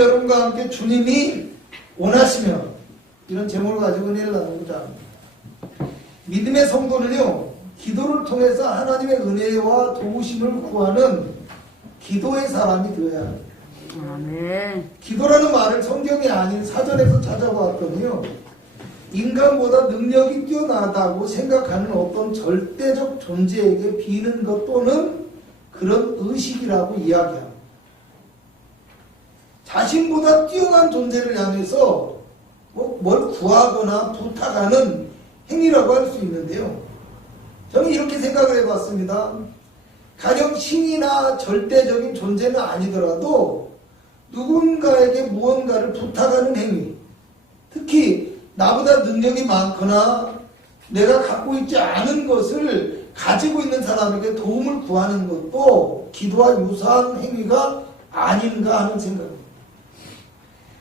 여러분과 함께 주님이 원하시면 이런 제목을 가지고 은혜를 나누고자 합니다. 믿음의 성도는요, 기도를 통해서 하나님의 은혜와 도우심을 구하는 기도의 사람이 되어야 합니다. 아멘. 기도라는 말을 성경이 아닌 사전에서 찾아봤더니요, 인간보다 능력이 뛰어나다고 생각하는 어떤 절대적 존재에게 비는 것 또는 그런 의식이라고 이야기합니다. 자신보다 뛰어난 존재를 향해서 뭘 구하거나 부탁하는 행위라고 할 수 있는데요. 저는 이렇게 생각을 해봤습니다. 가령 신이나 절대적인 존재는 아니더라도 누군가에게 무언가를 부탁하는 행위, 특히 나보다 능력이 많거나 내가 갖고 있지 않은 것을 가지고 있는 사람에게 도움을 구하는 것도 기도와 유사한 행위가 아닌가 하는 생각입니다.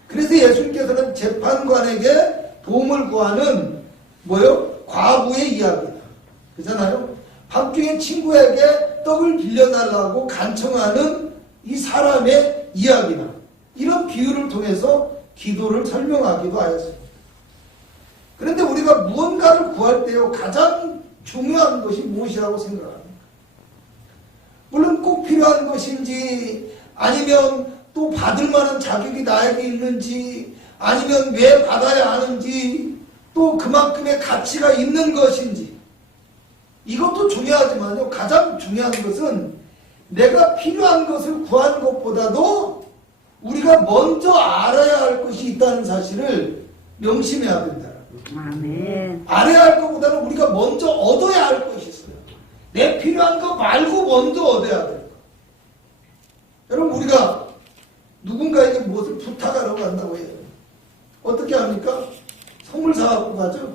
그래서 예수님께서는 재판관에게 도움을 구하는 과부의 이야기다. 그렇잖아요? 밤중에 친구에게 떡을 빌려달라고 간청하는 이 사람의 이야기나 이런 비유를 통해서 기도를 설명하기도 하였습니다. 그런데 우리가 무언가를 구할 때요, 가장 중요한 것이 무엇이라고 생각합니까? 물론 꼭 필요한 것인지, 아니면 또 받을 만한 자격이 나에게 있는지, 아니면 왜 받아야 하는지, 또 그만큼의 가치가 있는 것인지, 이것도 중요하지만요, 가장 중요한 것은 내가 필요한 것을 구하는 것보다도 우리가 먼저 알아야 할 것이 있다는 사실을 명심해야 된다. 아멘. 알아야 할 것보다는 우리가 먼저 얻어야 할 것이 있어요. 내 필요한 거 말고 먼저 얻어야 될 거. 여러분, 우리가 누군가에게 무엇을 부탁하려고 한다고 해요. 어떻게 합니까? 선물 사갖고 가죠.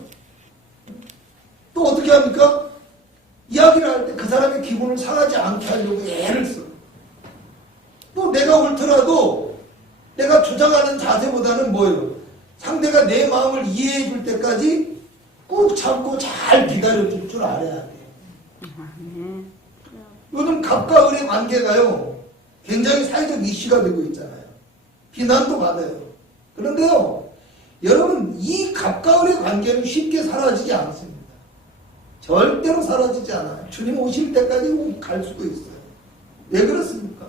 또 어떻게 합니까? 이야기를 할 때 그 사람의 기분을 상하지 않게 하려고 애를 써요. 또 내가 옳더라도 내가 주장하는 자세보다는 뭐예요? 상대가 내 마음을 이해해 줄 때까지 꾹 참고 잘 기다려 줄 줄 알아야 돼요. 요즘 갑과 을의 관계가요, 굉장히 사회적 이슈가 되고 있잖아요. 비난도 받아요. 그런데요, 여러분, 이 갑과 을의 관계는 쉽게 사라지지 않습니다. 절대로 사라지지 않아요. 주님 오실 때까지 갈 수도 있어요. 왜 그렇습니까?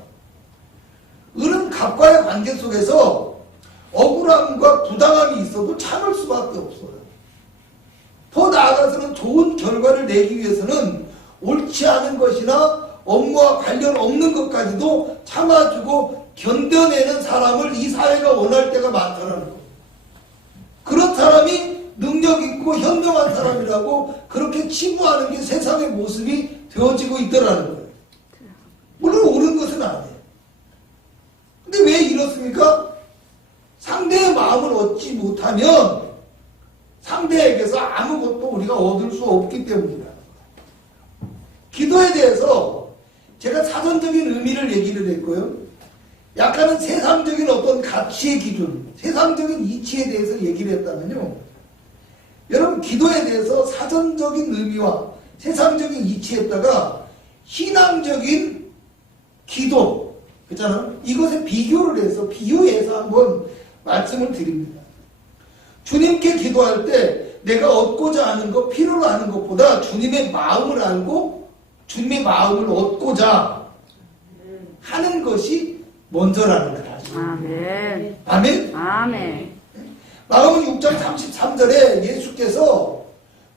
을은 갑과의 관계 속에서 억울함과 부당함이 있어도 참을 수밖에 없어요. 더 나아가서는 좋은 결과를 내기 위해서는 옳지 않은 것이나 업무와 관련 없는 것까지도 참아주고 견뎌내는 사람을 이 사회가 원할 때가 많다는 거예요. 그런 사람이 능력 있고 현명한 사람이라고 그렇게 치부하는 게 세상의 모습이 되어지고 있더라는 거예요. 물론 옳은 것은 아니에요. 근데 왜 이렇습니까? 상대의 마음을 얻지 못하면 상대에게서 아무것도 우리가 얻을 수 없기 때문이다. 기도에 대해서 제가 사전적인 의미를 얘기를 했고요. 약간은 세상적인 어떤 가치의 기준, 세상적인 이치에 대해서 얘기를 했다면요. 여러분, 기도에 대해서 사전적인 의미와 세상적인 이치에다가 신앙적인 기도, 그렇잖아요? 이것에 비교를 해서, 비유해서 한번 말씀을 드립니다. 주님께 기도할 때 내가 얻고자 하는 것, 필요로 하는 것보다 주님의 마음을 알고 주님의 마음을 얻고자 하는 것이 먼저라는 거다. 아멘. 아멘? 아멘. 마가복음 6장 33절에 예수께서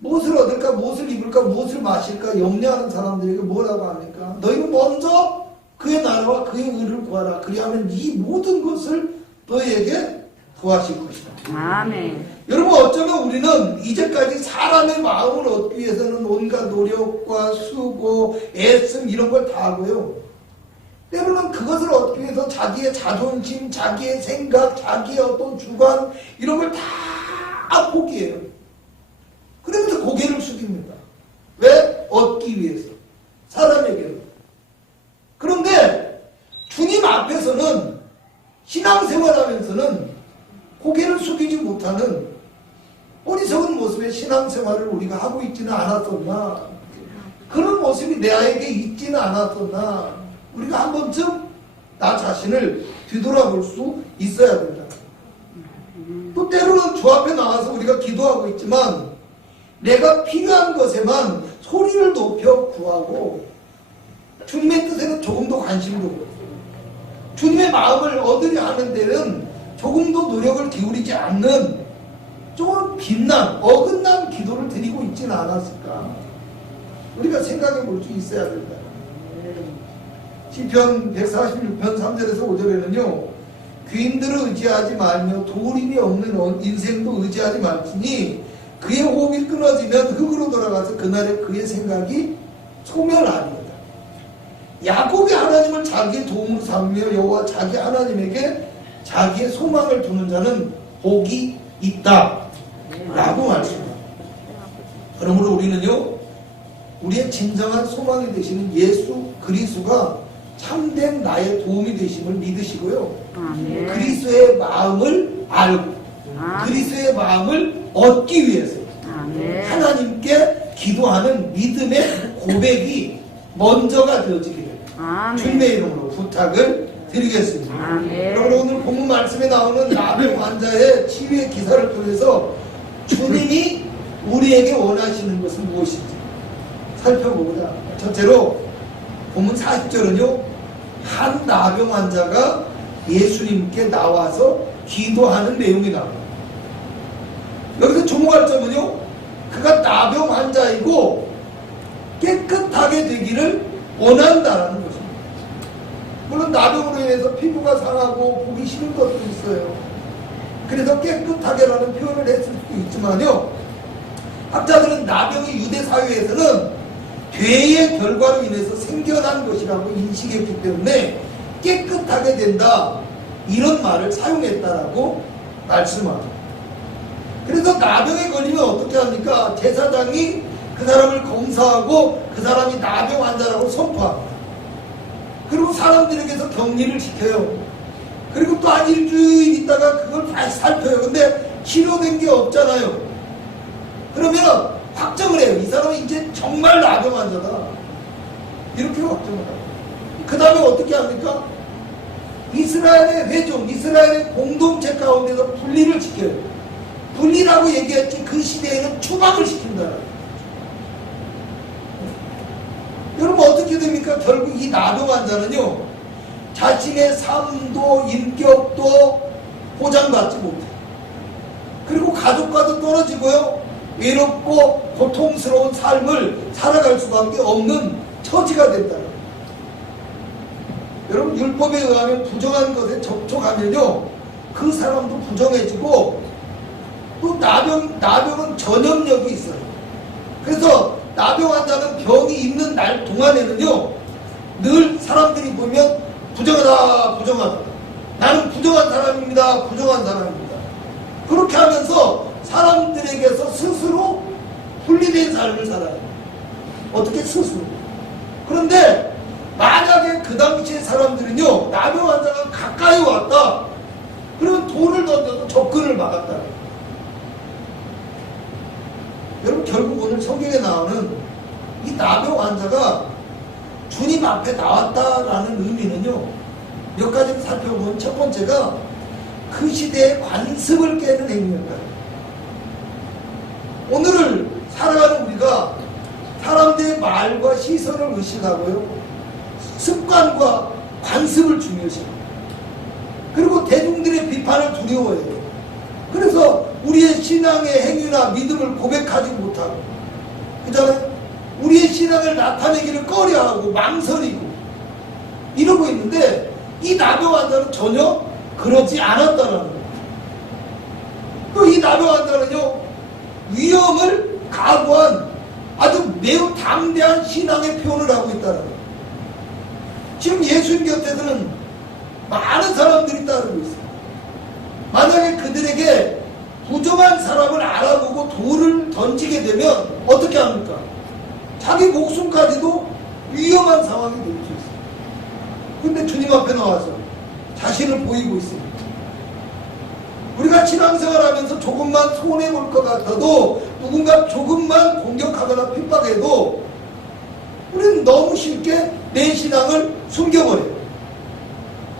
무엇을 얻을까, 무엇을 입을까, 무엇을 마실까 염려하는 사람들에게 뭐라고 합니까? 너희는 먼저 그의 나라와 그의 의를 구하라. 그리하면 이 모든 것을 너희에게 구하실 것이다. 아멘. 여러분, 어쩌면 우리는 이제까지 사람의 마음을 얻기 위해서는 온갖 노력과 수고, 애씀 이런 걸 다 하고요. 때로는 그것을 얻기 위해서 자기의 자존심, 자기의 생각, 자기의 어떤 주관 이런 걸 다 포기해요. 그러면서 고개를 숙입니다. 왜? 얻기 위해서. 사람에게는. 그런데 주님 앞에서는 신앙생활하면서는 고개를 숙이지 못하는 어리석은 모습의 신앙생활을 우리가 하고 있지는 않았었나, 그런 모습이 내 아이에게 있지는 않았었나, 우리가 한 번쯤 나 자신을 뒤돌아볼 수 있어야 된다. 또 때로는 주 앞에 나와서 우리가 기도하고 있지만 내가 필요한 것에만 소리를 높여 구하고 주님의 뜻에는 조금도 관심도 없고 주님의 마음을 얻으려 하는 데는 조금도 노력을 기울이지 않는 조금 빛난 어긋난 기도를 드리고 있지는 않았을까? 우리가 생각해 볼 수 있어야 된다. 시편 146편 3절에서 5절에는요, 귀인들을 의지하지 말며 도림이 없는 인생도 의지하지 말지니 그의 호흡이 끊어지면 흙으로 돌아가서 그날에 그의 생각이 소멸하리이다. 야곱이 하나님을 자기의 도움으로 삼으며 여호와 자기 하나님에게 자기의 소망을 두는 자는 복이 있다 라고 말씀합니다. 그러므로 우리는요, 우리의 진정한 소망이 되시는 예수 그리스도가 참된 나의 도움이 되심을 믿으시고요. 아멘. 그리스도의 마음을 알고 그리스도의 마음을 얻기 위해서 아멘. 하나님께 기도하는 믿음의 고백이 먼저가 되어지기를 아멘. 주님의 이름으로 부탁을 드리겠습니다. 아멘. 그러므로 오늘 본문 말씀에 나오는 나병 환자의 치유의 기사를 통해서 주님이 우리에게 원하시는 것은 무엇인지 살펴보고자. 첫째로 본문 40절은요, 한 나병 환자가 예수님께 나와서 기도하는 내용이 나옵니다. 여기서 주목할 점은요, 그가 나병 환자이고 깨끗하게 되기를 원한다라는 것입니다. 물론 나병으로 인해서 피부가 상하고 보기 싫은 것도 있어요. 그래서 깨끗하게라는 표현을 했을 수도 있지만요, 학자들은 나병이 유대 사회에서는 죄의 결과로 인해서 생겨난 것이라고 인식했기 때문에 깨끗하게 된다 이런 말을 사용했다라고 말씀합니다. 그래서 나병에 걸리면 어떻게 합니까? 제사장이 그 사람을 검사하고 그 사람이 나병 환자라고 선포합니다. 그리고 사람들에게서 격리를 시켜요. 그리고 또 한 일주일 있다가 그걸 다시 살펴요. 근데 치료된 게 없잖아요. 그러면 확정을 해요. 이 사람은 이제 정말 나병 환자다. 이렇게 확정을 해요. 그 다음에 어떻게 합니까? 이스라엘의 회종, 이스라엘의 공동체 가운데서 분리를 시켜요. 분리라고 얘기했지 그 시대에는 추방을 시킨다. 여러분 어떻게 됩니까? 결국 이 나병 환자는요, 자신의 삶도 인격도 보장받지 못해요. 그리고 가족과도 떨어지고요, 외롭고 고통스러운 삶을 살아갈 수밖에 없는 처지가 된다. 여러분 율법에 의하면 부정한 것에 접촉하면요, 그 사람도 부정해지고 또 나병은 전염력이 있어요. 그래서 나병 환자는 병이 있는 날 동안에는요, 늘 사람들이 보면 부정하다, 부정하다. 나는 부정한 사람입니다, 부정한 사람입니다. 그렇게 하면서 사람들에게서 스스로 분리된 삶을 살아요. 어떻게 스스로. 그런데 만약에 그 당시의 사람들은요, 나병 환자가 가까이 왔다, 그러면 돌을 던져서 접근을 막았다. 여러분 결국 오늘 성경에 나오는 이 나병 환자가 주님 앞에 나왔다라는 의미는요, 몇 가지를 살펴보면 첫 번째가 그 시대의 관습을 깨는 행위였다. 오늘을 살아가는 우리가 사람들의 말과 시선을 의식하고요, 습관과 관습을 중요시합니다. 그리고 대중들의 비판을 두려워해요. 그래서 우리의 신앙의 행위나 믿음을 고백하지 못하고, 그 다음에 우리의 신앙을 나타내기를 꺼려하고 망설이고 이러고 있는데, 이 나병 환자는 전혀 그러지 않았다는 거예요. 또 이 나병 환자는요, 위험을 각오한 아주 매우 담대한 신앙의 표현을 하고 있다는 거예요. 지금 예수님 곁에서는 많은 사람들이 따르고 있어요. 만약에 그들에게 부정한 사람을 알아보고 돌을 던지게 되면 어떻게 합니까? 자기 목숨까지도 위험한 상황이 될 수 있어요. 근데 주님 앞에 나와서 자신을 보이고 있습니다. 우리가 신앙생활하면서 조금만 손해볼 것 같아도, 누군가 조금만 공격하거나 핍박해도 우리는 너무 쉽게 내 신앙을 숨겨버려요.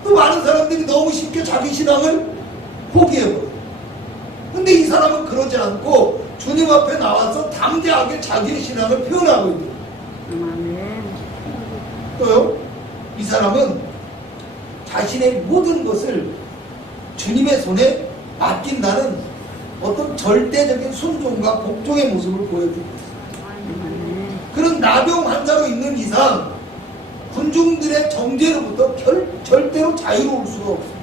또 많은 사람들이 너무 쉽게 자기 신앙을 포기해버려요. 근데 이 사람은 그러지 않고 주님 앞에 나와서 담대하게 자기의 신앙을 표현하고 있는 거예요. 아멘. 또요, 이 사람은 자신의 모든 것을 주님의 손에 맡긴다는 어떤 절대적인 순종과 복종의 모습을 보여주고 있어요. 아멘. 그런 나병 환자로 있는 이상 군중들의 정죄로부터 절대로 자유로울 수가 없습니다.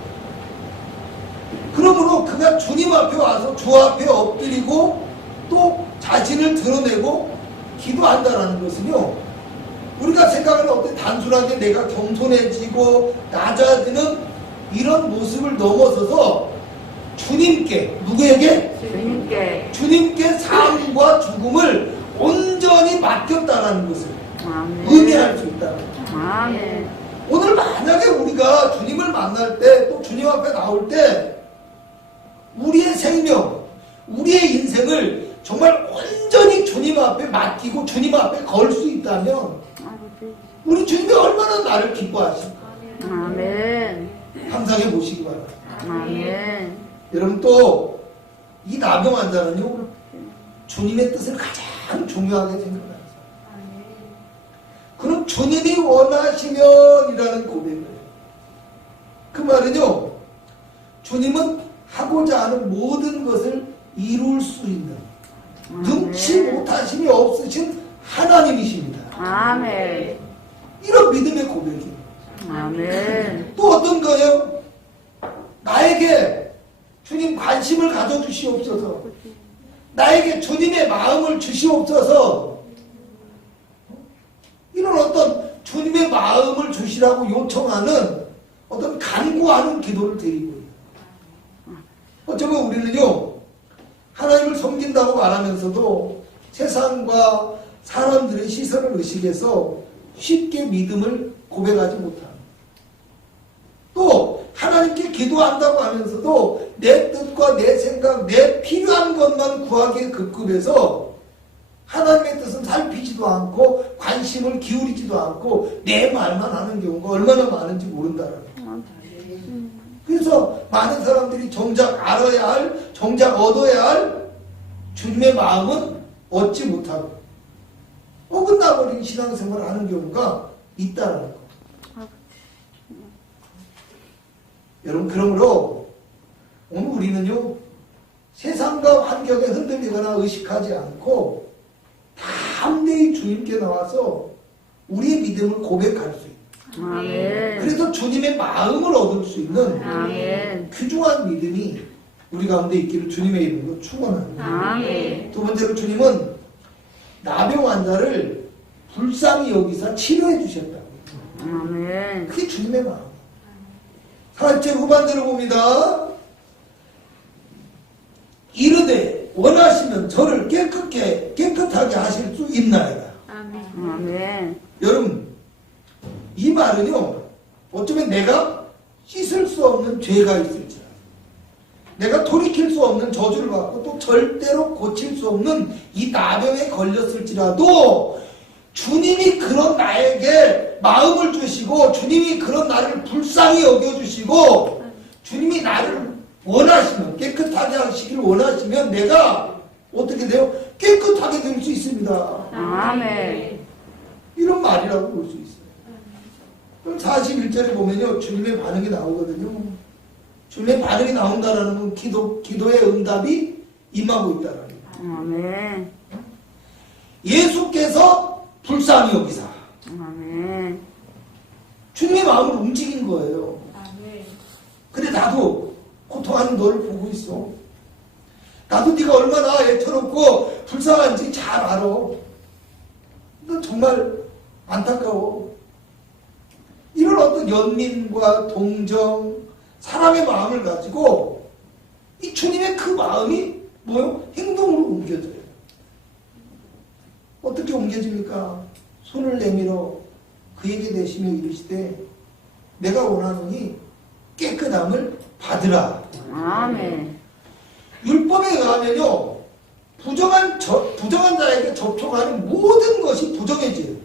그러므로 그가 주님 앞에 와서 주 앞에 엎드리고 또 자신을 드러내고 기도한다는 것은요, 우리가 생각하는 어떤 단순하게 내가 겸손해지고 낮아지는 이런 모습을 넘어서서 주님께, 누구에게? 주님께 삶과 죽음을 온전히 맡겼다는 것을 아멘. 의미할 수 있다. 아멘. 오늘 만약에 우리가 주님을 만날 때, 또 주님 앞에 나올 때 우리의 생명, 우리의 인생을 정말 온전히 주님 앞에 맡기고 주님 앞에 걸 수 있다면 우리 주님이 얼마나 나를 기뻐하실까. 아멘. 감상해 보시기 바랍니다. 아멘. 여러분, 또 이 나병 환자는요, 주님의 뜻을 가장 중요하게 생각합니다. 그럼 주님이 원하시면이라는 고백을 해요. 그 말은요, 주님은 하고자 하는 모든 것을 이룰 수 있는 능치 못하심이 없으신 하나님이십니다. 아멘. 이런 믿음의 고백이에요. 아멘. 또 어떤 거예요? 나에게 주님 관심을 가져주시옵소서. 나에게 주님의 마음을 주시옵소서. 이런 어떤 주님의 마음을 주시라고 요청하는 어떤 간구하는 기도를 드리고 있어요. 어쩌면 우리는요, 하나님을 섬긴다고 말하면서도 세상과 사람들의 시선을 의식해서 쉽게 믿음을 고백하지 못합니다. 또 하나님께 기도한다고 하면서도 내 뜻과 내 생각, 내 필요한 것만 구하기에 급급해서 하나님의 뜻은 살피지도 않고 관심을 기울이지도 않고 내 말만 하는 경우가 얼마나 많은지 모른다는 거예요. 그래서 많은 사람들이 정작 알아야 할, 정작 얻어야 할 주님의 마음은 얻지 못하고 어긋나버린 신앙생활을 하는 경우가 있다는 거. 여러분, 그러므로 오늘 우리는요, 세상과 환경에 흔들리거나 의식하지 않고 담대히 주님께 나와서 우리의 믿음을 고백할 수 있는, 아멘. 그래서 주님의 마음을 얻을 수 있는 아멘. 귀중한 믿음이 우리 가운데 있기를 주님의 이름으로 축원합니다. 아멘. 두 번째로, 주님은 나병 환자를 불쌍히 여기사 치료해 주셨다고. 아멘. 그게 주님의 마음. 4절 후반절을 봅니다. 이르되 원하시면 저를 깨끗하게 하실 수 있나이다. 아멘. 여러분, 이 말은요, 어쩌면 내가 씻을 수 없는 죄가 있을지라, 내가 돌이킬 수 없는 저주를 받고 또 절대로 고칠 수 없는 이 나병에 걸렸을지라도 주님이 그런 나에게 마음을 주시고 주님이 그런 나를 불쌍히 여겨주시고 주님이 나를 원하시면, 깨끗하게 하시길 원하시면 내가 어떻게 돼요? 깨끗하게 될 수 있습니다. 아멘. 이런 말이라고 볼 수 있어요. 그럼 41절에 보면요, 주님의 반응이 나오거든요. 주님의 반응이 나온다라는 건 기도의 응답이 임하고 있다는 거예요. 아멘. 예수께서 불쌍히 여기사 아멘. 주님의 마음을 움직인 거예요. 근데 나도 고통하는 너를 보고 있어. 나도 네가 얼마나 애처롭고 불쌍한지 잘 알아. 너 정말 안타까워. 이런 어떤 연민과 동정, 사랑의 마음을 가지고 이 주님의 그 마음이 뭐요? 행동으로 옮겨져요. 어떻게 옮겨집니까? 손을 내밀어 그에게 대시며 이르시되 내가 원하노니 깨끗함을 받으라. 아멘. 율법에 의하면요, 부정한 자에게 접촉하는 모든 것이 부정해져요.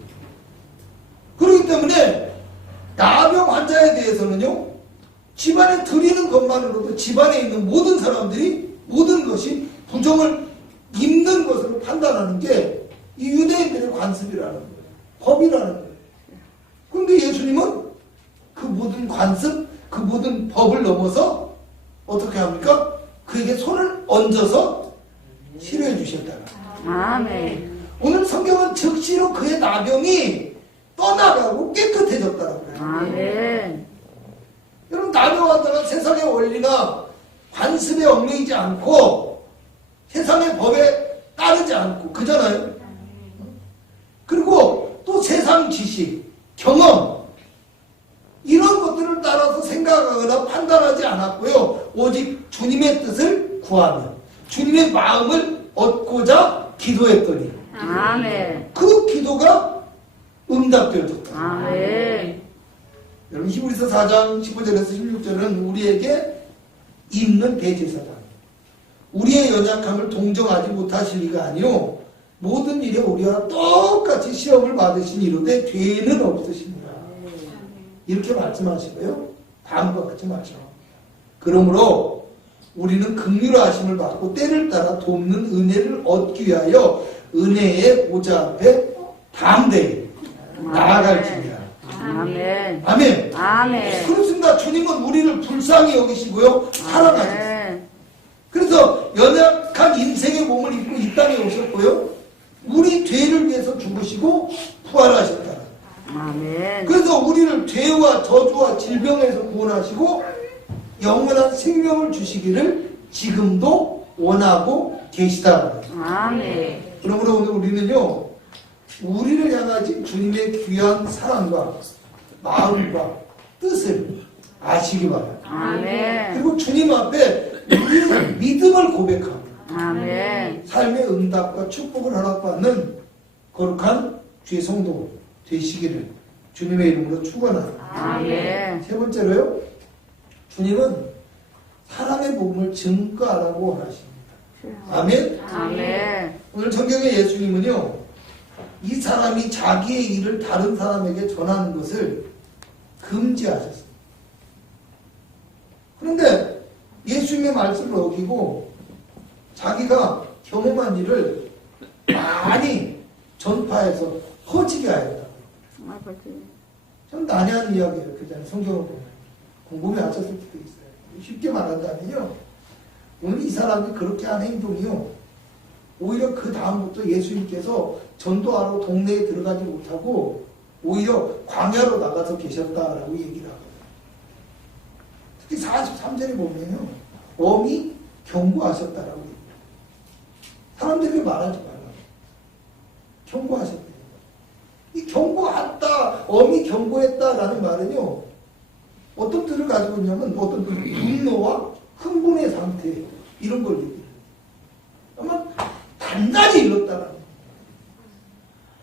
그렇기 때문에 나병 환자에 대해서는요, 집안에 드리는 것만으로도 집안에 있는 모든 사람들이 모든 것이 부정을 입는 것으로 판단하는 게 이 유대인들의 관습이라는 거예요. 법이라는 거예요. 그런데 예수님은 그 모든 관습, 그 모든 법을 넘어서 어떻게 합니까? 그에게 손을 얹어서 치료해 주셨다는 거예요. 아멘. 오늘 성경은 즉시로 그의 나병이 떠나가고 깨끗해졌다는 거예요. 아멘. 여러분, 나병환자가 세상의 원리나 관습에 얽매이지 않고 세상의 법에 따르지 않고 그잖아요. 그리고 또 세상 지식, 경험 이런 것들을 따라서 생각하거나 판단하지 않았고요. 오직 주님의 뜻을 구하며 주님의 마음을 얻고자 기도했더니 아멘. 그 기도가 응답되어졌다. 아멘. 여러분, 히브리서 4장 15절에서 16절은 우리에게 있는 대제사장, 우리의 연약함을 동정하지 못하실 리가 아니요 모든 일에 우리와 똑같이 시험을 받으신 이로되 죄는 없으십니다. 이렇게 말씀하시고요. 다음과 같이 말씀. 그러므로 우리는 긍휼하심을 받고 때를 따라 돕는 은혜를 얻기 위하여 은혜의 보좌 앞에 담대히 나아갈지니라. 아멘. 아멘. 아멘. 그렇습니다. 주님은 우리를 불쌍히 여기시고요. 사랑하셨어요. 아멘. 그래서 연약한 인생의 몸을 입고 이 땅에 오셨고요. 우리 죄를 위해서 죽으시고 부활하셨다. 아멘. 그래서 우리를 죄와 저주와 질병에서 구원하시고 영원한 생명을 주시기를 지금도 원하고 계시다. 아멘. 그러므로 오늘 우리는요, 우리를 향하신 주님의 귀한 사랑과 마음과 뜻을 아시기 바랍니다. 아멘. 그리고 주님 앞에 우리의 믿음을 고백합니다. 아멘. 삶의 응답과 축복을 허락받는 거룩한 주의 성도 되시기를 주님의 이름으로 축원합니다. 아멘. 세 번째로요, 주님은 사람의 몸을 증거하라고 원하십니다. 아멘. 아멘. 오늘 성경의 예수님은요, 이 사람이 자기의 일을 다른 사람에게 전하는 것을 금지하셨습니다. 그런데 예수님의 말씀을 어기고 자기가 경험한 일을 많이 전파해서 퍼지게 하였다. 참 난해한 이야기예요. 그잖아요. 성경을 보면. 궁금해 하셨을 수도 있어요. 쉽게 말한다면요, 오늘 이 사람이 그렇게 한 행동이요, 오히려 그 다음부터 예수님께서 전도하러 동네에 들어가지 못하고 오히려 광야로 나가서 계셨다라고 얘기를 하거든요. 특히 43절에 보면요, 엄히 경고하셨다라고 얘기해요. 사람들에게 말하지 말라고. 경고하셨대요. 이 경고했다, 엄히 경고했다라는 말은요, 어떤 뜻을 가지고 있냐면 어떤 분노와 흥분의 상태, 이런 걸 얘기해요. 아마 단단히 일렀다라는 거예요.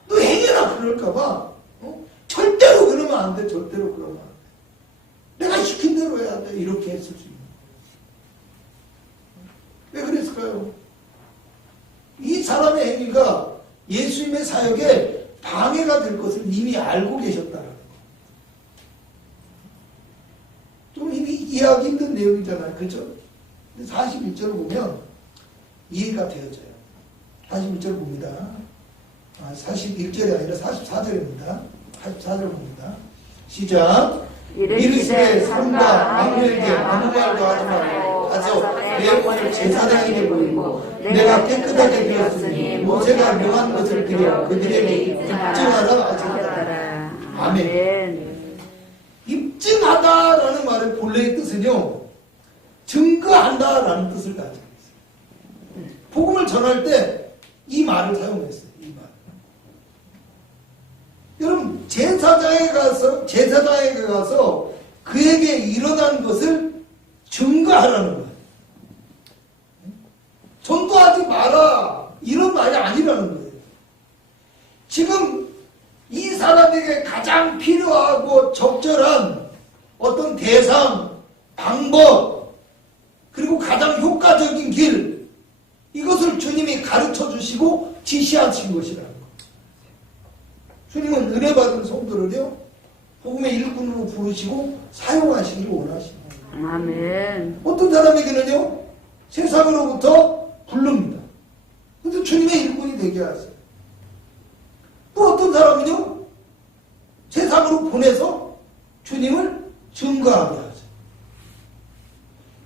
너 행여나 그럴까봐 절대로 그러면 안 돼. 절대로 그러면 안 돼. 내가 시킨 대로 해야 돼. 이렇게 했을 수 있는 거예요. 왜 그랬을까요? 이 사람의 행위가 예수님의 사역에 방해가 될 것을 이미 알고 계셨다라는 거예요. 좀 이해하기 힘든 내용이잖아요. 그렇죠? 41절을 보면 이해가 되어져요. 41절 봅니다. 41절이 아니라 44절입니다. 44절 봅니다. 시작. 이르시되 삼가 아무에게 아무 말도 하지 말고 가서 내 옷을 제사장에게 보이고 내가 깨끗하게 되었으니 모세가 명한 것을 드려 그들에게 입증하라 하셨다. 아멘. 입증하다라는 말의 본래의 뜻은요, 증거한다라는 뜻을 가지고 있어요. 복음을 전할 때 이 말을 사용했어요. 이 말. 여러분, 제사장에게 가서 그에게 일어난 것을 증거하라는 거예요. 전도하지 마라, 이런 말이 아니라는 거예요. 지금 이 사람에게 가장 필요하고 적절한 어떤 대상, 방법, 그리고 가장 효과적인 길, 이것을 주님이 가르쳐 주시고 지시하신 것이라는 거예요. 주님은 은혜 받은 성도를요, 복음의 일꾼으로 부르시고 사용하시기를 원하십니다. 아멘. 어떤 사람에게는요, 세상으로부터 부릅니다. 근데 주님의 일꾼이 되게 하세요. 또 어떤 사람은요, 세상으로 보내서 주님을 증거하게 하세요.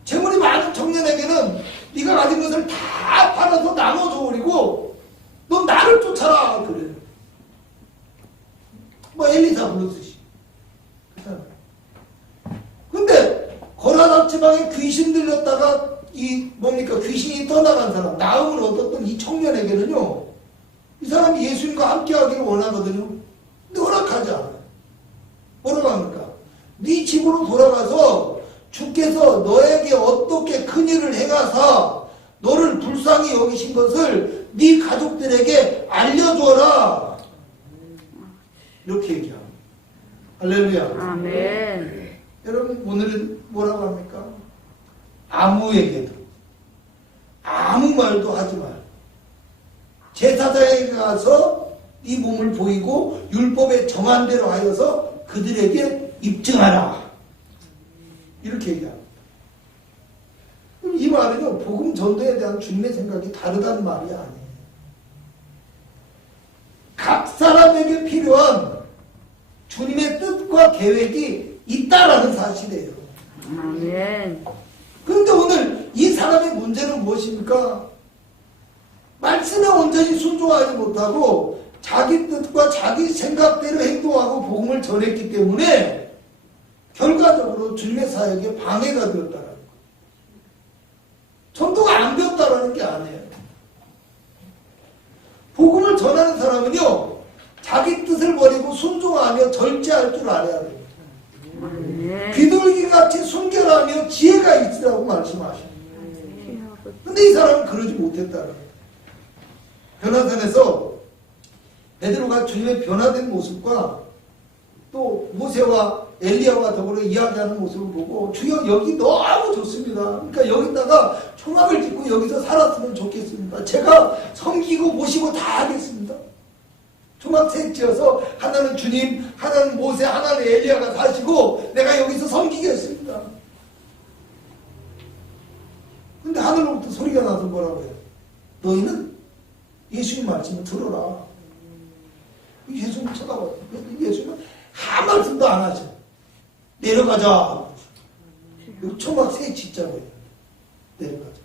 재물이 많은 청년에게는 네가 가진 것을 다 팔아서 나눠줘 버리고 넌 나를 쫓아라 그래요. 뭐 엘리사 불렀듯이. 근데 고라닥 지방에 귀신 들렸다가 귀신이 떠나간 사람, 나음을 얻었던 이 청년에게는요, 이 사람이 예수님과 함께 하기를 원하거든요. 근데 허락하지 않아요. 뭐라고 합니까? 네 집으로 돌아가서 주께서 너에게 어떻게 큰일을 행하사 너를 불쌍히 여기신 것을 네 가족들에게 알려줘라. 이렇게 얘기합니다. 할렐루야. 아멘. 여러분, 오늘은 뭐라고 합니까? 아무에게도 아무 말도 하지 말. 제사장에게 가서 네 몸을 보이고 율법에 정한 대로 하여서 그들에게 입증하라. 이렇게 얘기합니다. 이 말은요, 복음 전도에 대한 주님의 생각이 다르다는 말이 아니에요. 각 사람에게 필요한 주님의 뜻과 계획이 있다라는 사실이에요. 아멘. 그런데 오늘 이 사람의 문제는 무엇입니까? 말씀에 온전히 순종하지 못하고 자기 뜻과 자기 생각대로 행동하고 복음을 전했기 때문에 결과적으로 주님의 사역에 방해가 되었다는 거예요. 전도가 안 되었다라는 게 아니에요. 복음을 전하는 사람은요, 자기 뜻을 버리고 순종하며 절제할 줄 알아야 돼요. 비둘기같이 순결하며 지혜가 있으라고 말씀하셔요. 근데 이 사람은 그러지 못했다는 거예요. 변화산에서 베드로가 주님의 변화된 모습과 또 모세와 엘리야와 더불어 이야기하는 모습을 보고, 주여 여기 너무 좋습니다. 그러니까 여기다가 초막을 짓고 여기서 살았으면 좋겠습니다. 제가 섬기고 모시고 다 하겠습니다. 초막 셋 지어서 하나는 주님, 하나는 모세, 하나는 엘리야가 사시고 내가 여기서 섬기겠습니다. 근데 하늘로부터 소리가 나서 뭐라고 해요? 너희는 예수님 말씀을 들어라. 예수님 쳐다봐요. 예수님은 한 말씀도 안 하죠. 내려가자. 초막 새 짓자고요. 내려가자.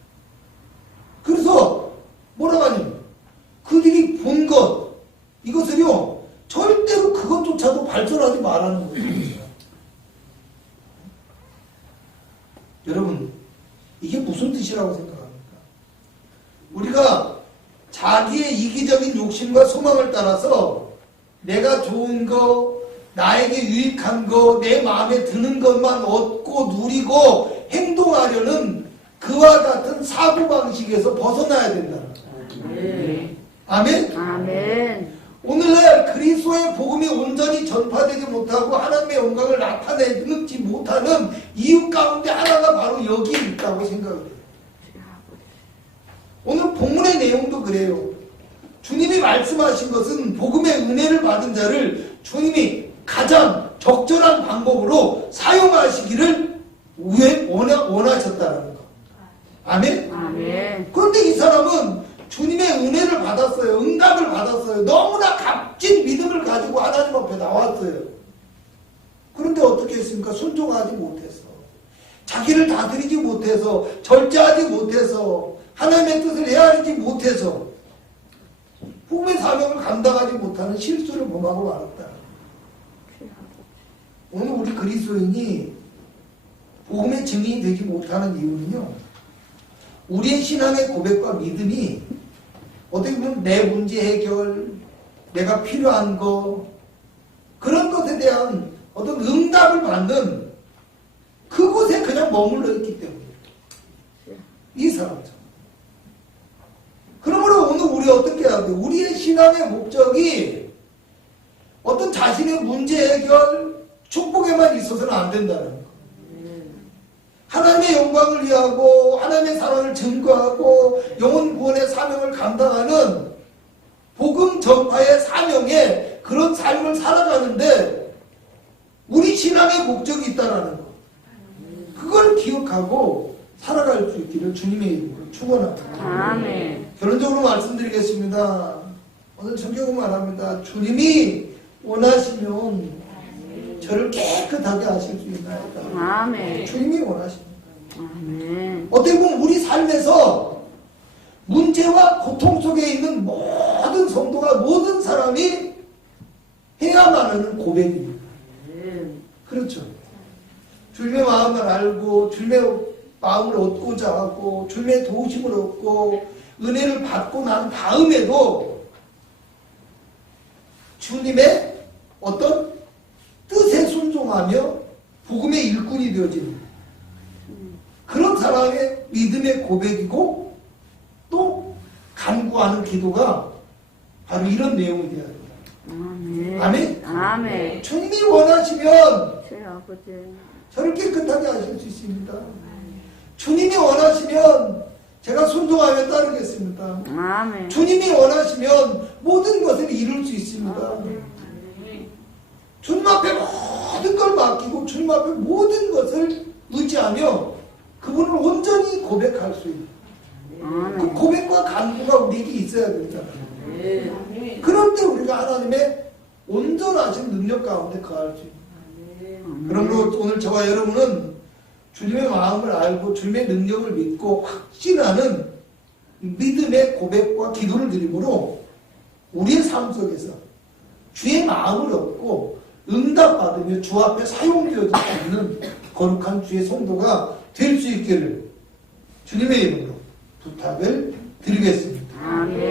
그래서 뭐라고 하냐면 그들이 본 것, 이것을요, 절대로 그것조차도 발설하지 말라는 거예요. 여러분, 이게 무슨 뜻이라고 생각합니까? 우리가 자기의 이기적인 욕심과 소망을 따라서 내가 좋은 거, 나에게 유익한 거, 내 마음에 드는 것만 얻고 누리고 행동하려는 그와 같은 사고방식에서 벗어나야 된다는 거예요. 아멘? 아멘. 오늘날 그리스도의 복음이 온전히 전파되지 못하고 하나님의 영광을 나타내지 못하는 이유 가운데 하나가 바로 여기에 있다고 생각을 해요. 오늘 본문의 내용도 그래요. 주님이 말씀하신 것은 복음의 은혜를 받은 자를 주님이 가장 적절한 방법으로 사용하시기를 원하셨다는 거. 아멘? 아멘. 그런데 이 사람은 주님의 은혜를 받았어요. 응답을 받았어요. 너무나 값진 믿음을 가지고 하나님 앞에 나왔어요. 그런데 어떻게 했습니까? 순종하지 못해서, 자기를 다스리지 못해서, 절제하지 못해서, 하나님의 뜻을 헤아리지 못해서 복음의 사명을 감당하지 못하는 실수를 범하고 말았다. 오늘 우리 그리스도인이 복음의 증인이 되지 못하는 이유는요, 우리의 신앙의 고백과 믿음이 어떻게 보면 내 문제 해결, 내가 필요한 거, 그런 것에 대한 어떤 응답을 받는 그곳에 그냥 머물러 있기 때문이에요. 이 사람처럼. 그러므로 오늘 우리 어떻게 해야 돼요? 우리의 신앙의 목적이 어떤 자신의 문제 해결, 축복에만 있어서는 안 된다는 거. 하나님의 영광을 위하고 하나님의 사랑을 증거하고 영혼 구원의 사명을 감당하는 복음 전파의 사명에 그런 삶을 살아가는데 우리 신앙의 목적이 있다는 거. 그걸 그걸 기억하고 살아갈 수 있기를 주님의 이름으로 축원합니다. 아멘. 결론적으로 말씀드리겠습니다. 오늘 성경은 말합니다. 주님이 원하시면 저를 깨끗하게 하실 수 있나이다. 아멘. 주님이 원하십니다. 아멘. 어떻게 보면 우리 삶에서 문제와 고통 속에 있는 모든 성도가 모든 사람이 해야만 하는 고백입니다. 그렇죠. 주님의 마음을 알고 주님의 마음을 얻고자 하고 주님의 도우심을 얻고 은혜를 받고 난 다음에도 주님의 어떤 뜻에 순종하며 복음의 일꾼이 되어지는 그런 사람의 믿음의 고백이고 또 간구하는 기도가 바로 이런 내용이 되어야 됩니다. 아멘. 아멘? 아멘. 주님이 원하시면 제 아버지. 저를 깨끗하게 하실 수 있습니다. 주님이 원하시면 제가 순종하며 따르겠습니다. 아멘. 주님이 원하시면 모든 것을 이룰 수 있습니다. 주님 앞에 모든 걸 맡기고 주님 앞에 모든 것을 의지하며 그분을 온전히 고백할 수 있는 그 아멘. 고백과 간구가 우리에게 있어야 되잖아요. 그럴 때 우리가 하나님의 온전하신 능력 가운데 거할 수 있는. 그러므로 오늘 저와 여러분은 주님의 마음을 알고 주님의 능력을 믿고 확신하는 믿음의 고백과 기도를 드림으로 우리의 삶 속에서 주의 마음을 얻고 응답받으며 주 앞에 사용되어지지 않는 거룩한 주의 성도가 될 수 있기를 주님의 이름으로 부탁을 드리겠습니다.